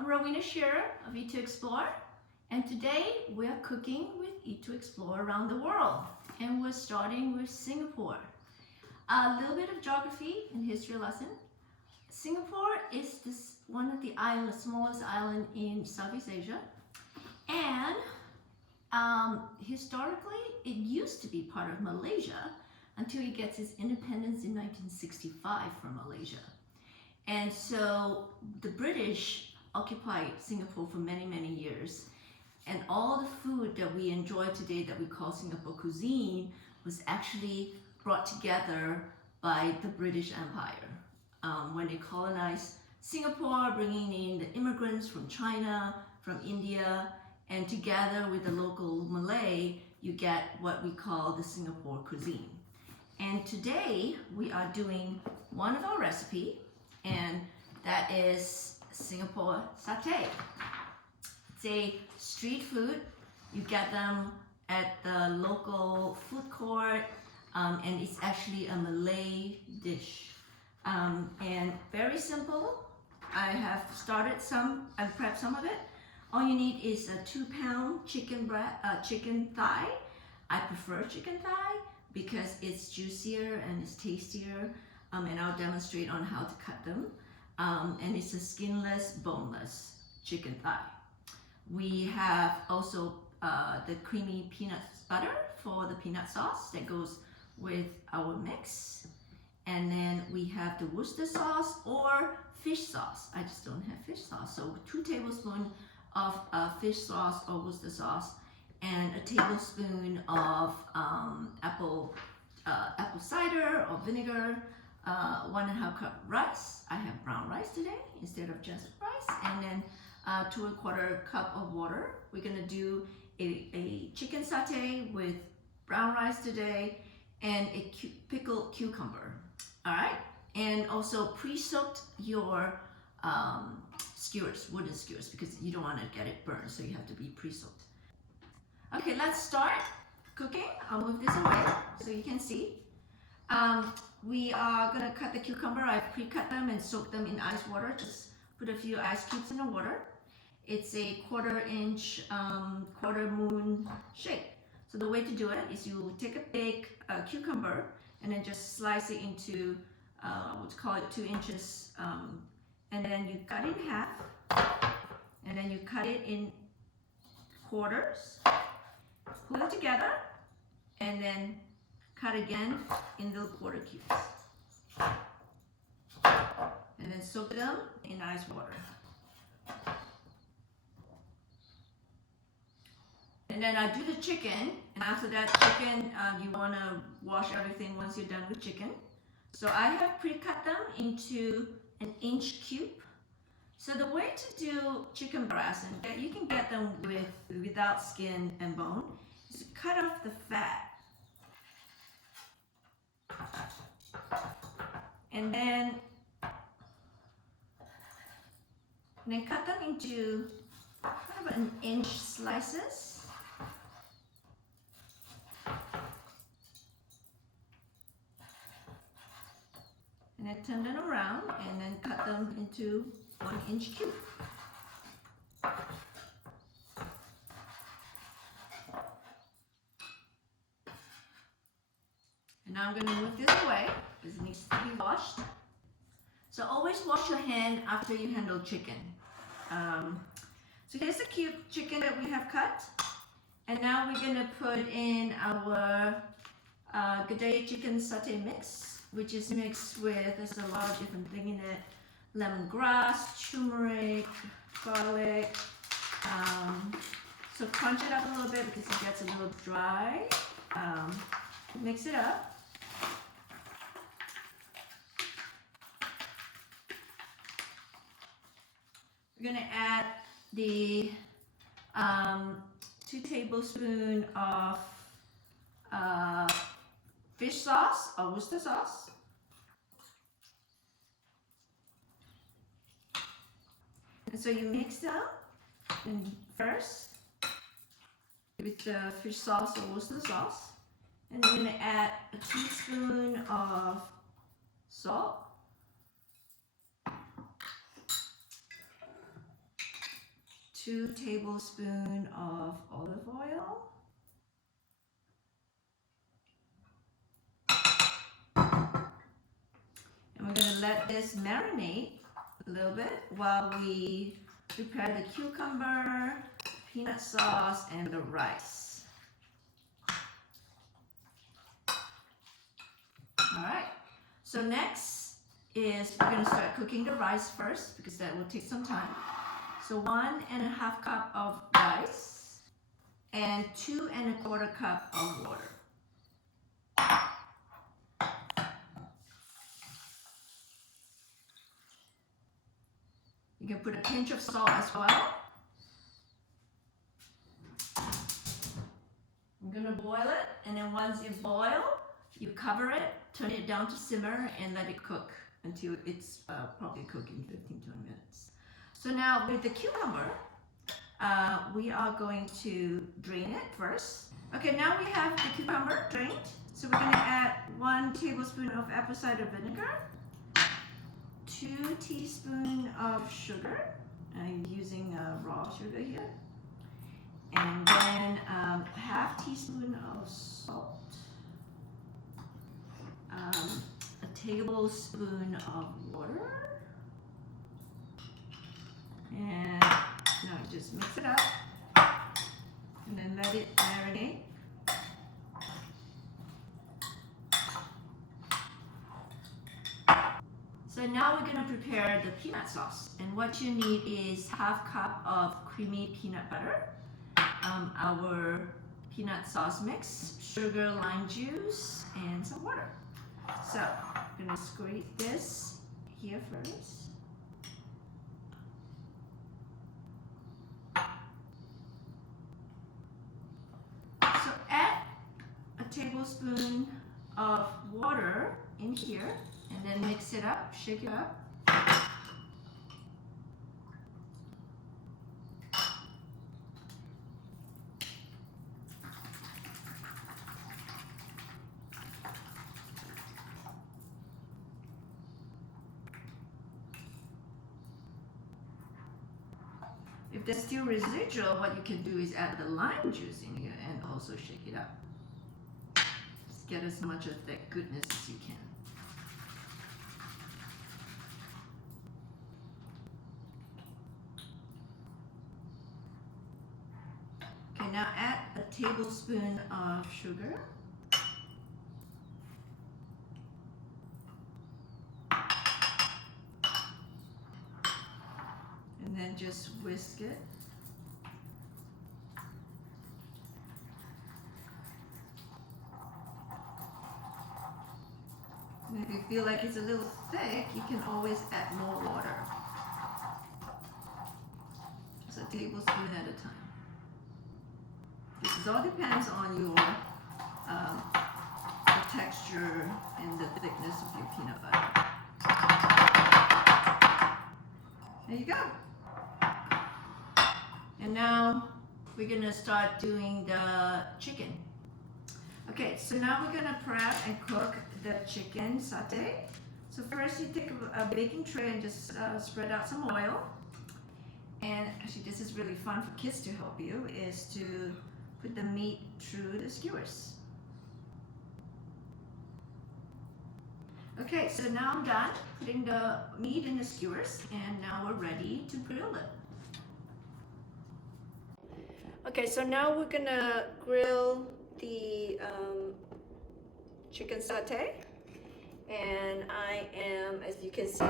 I'm Rowena Shearer of eat2explore, and today we are cooking with eat2explore around the world, and we're starting with Singapore. A little bit of geography and history lesson. Singapore is one of the smallest island in Southeast Asia, and historically it used to be part of Malaysia until it gets its independence in 1965 from Malaysia. And so the British occupied Singapore for many, many years. And all the food that we enjoy today that we call Singapore cuisine was actually brought together by the British Empire. When they colonized Singapore, bringing in the immigrants from China, from India, and together with the local Malay, you get what we call the Singapore cuisine. And today we are doing one of our recipes, and that is Singapore satay. It's a street food. You get them at the local food court, and it's actually a Malay dish. And very simple. I have started I've prepped some of it. All you need is a 2-pound chicken thigh. I prefer chicken thigh because it's juicier and it's tastier, and I'll demonstrate on how to cut them. And it's a skinless, boneless chicken thigh. We have also the creamy peanut butter for the peanut sauce that goes with our mix. And then we have the Worcester sauce or fish sauce. I just don't have fish sauce. So 2 tablespoons of fish sauce or Worcester sauce, and a tablespoon of apple cider or vinegar, 1.5 cup rice. I have brown rice today instead of just rice, and then 2 1/4 cup of water. We're gonna do a chicken satay with brown rice today and a pickled cucumber. All right, and also pre-soaked your skewers, wooden skewers, because you don't want to get it burned, so you have to be pre-soaked. Okay, let's start cooking. I'll move this away so you can see. We are gonna cut the cucumber. I've pre-cut them and soaked them in ice water. Just put a few ice cubes in the water. It's a 1/4 inch, quarter moon shape. So the way to do it is you take a big cucumber and then just slice it into, let's call it 2 inches, and then you cut it in half, and then you cut it in quarters, pull it together, and then cut again in little quarter cubes. And then soak them in ice water. And then I do the chicken, and after that chicken, you want to wash everything once you're done with chicken. So I have pre-cut them into 1 inch cube. So the way to do chicken breast, and you can get them without skin and bone, is to cut off the fat. And then cut them into kind of 1 inch slices. And then turn them around and then cut them into 1 inch cube. And now I'm going to move this away because it needs to be washed. So always wash your hand after you handle chicken. So here's the cube chicken that we have cut. And now we're going to put in our G'day chicken satay mix, which is mixed with, there's a lot of different things in it, lemongrass, turmeric, garlic. So crunch it up a little bit because it gets a little dry. Mix it up. We're gonna add the 2 tablespoons of fish sauce or Worcester sauce. And so you mix them first with the fish sauce or Worcester sauce. And then you're going to add a teaspoon of salt, 2 tablespoons of olive oil. And we're going to let this marinate a little bit while we prepare the cucumber, peanut sauce, and the rice. All right, so next is we're going to start cooking the rice first because that will take some time. So 1.5 cup of rice and 2.25 cup of water. You can put a pinch of salt as well. I'm gonna boil it, and then once it boils, you cover it, turn it down to simmer, and let it cook until it's probably cooking 15-20 minutes. So now with the cucumber, we are going to drain it first. Okay, now we have the cucumber drained. So we're gonna add 1 tablespoon of apple cider vinegar, 2 teaspoons of sugar. I'm using raw sugar here. And then half teaspoon of salt, a tablespoon of water, and now just mix it up and then let it marinate. So now we're going to prepare the peanut sauce, and what you need is half cup of creamy peanut butter, our peanut sauce mix, sugar, lime juice, and some water. So I'm going to scrape this here first. So add a tablespoon of water in here and then mix it up, shake it up. If there's still residual, what you can do is add the lime juice in here and also shake it up. Just get as much of that goodness as you can. Okay, now add a tablespoon of sugar. And then just whisk it. And if you feel like it's a little thick, you can always add more water. Just a tablespoon at a time. This all depends on your the texture and the thickness of your peanut butter. There you go. And now we're gonna start doing the chicken. Okay, so now we're gonna prep and cook the chicken satay. So first you take a baking tray and just spread out some oil. And actually this is really fun for kids to help you, is to put the meat through the skewers. Okay, so now I'm done putting the meat in the skewers, and now we're ready to grill it. Okay, so now we're gonna grill the chicken satay, and I am, as you can see,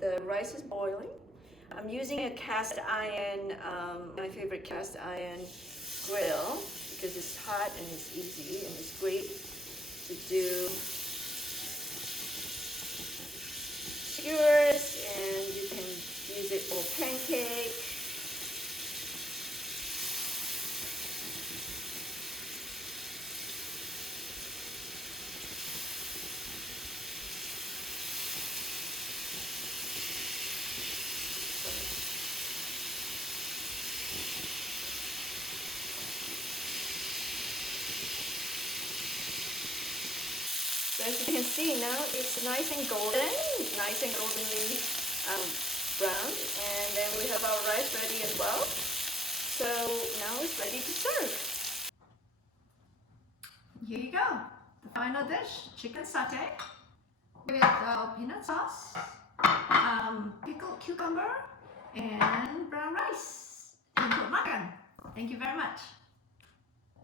the rice is boiling. I'm using a cast iron, my favorite cast iron grill, because it's hot and it's easy and it's great to do skewers, and you can use it for pancake. So as you can see now, it's nice and goldenly browned, and then we have our rice ready as well. So now it's ready to serve. Here you go. The final dish, chicken satay with peanut sauce, pickled cucumber, and brown rice. And makan. Thank you very much.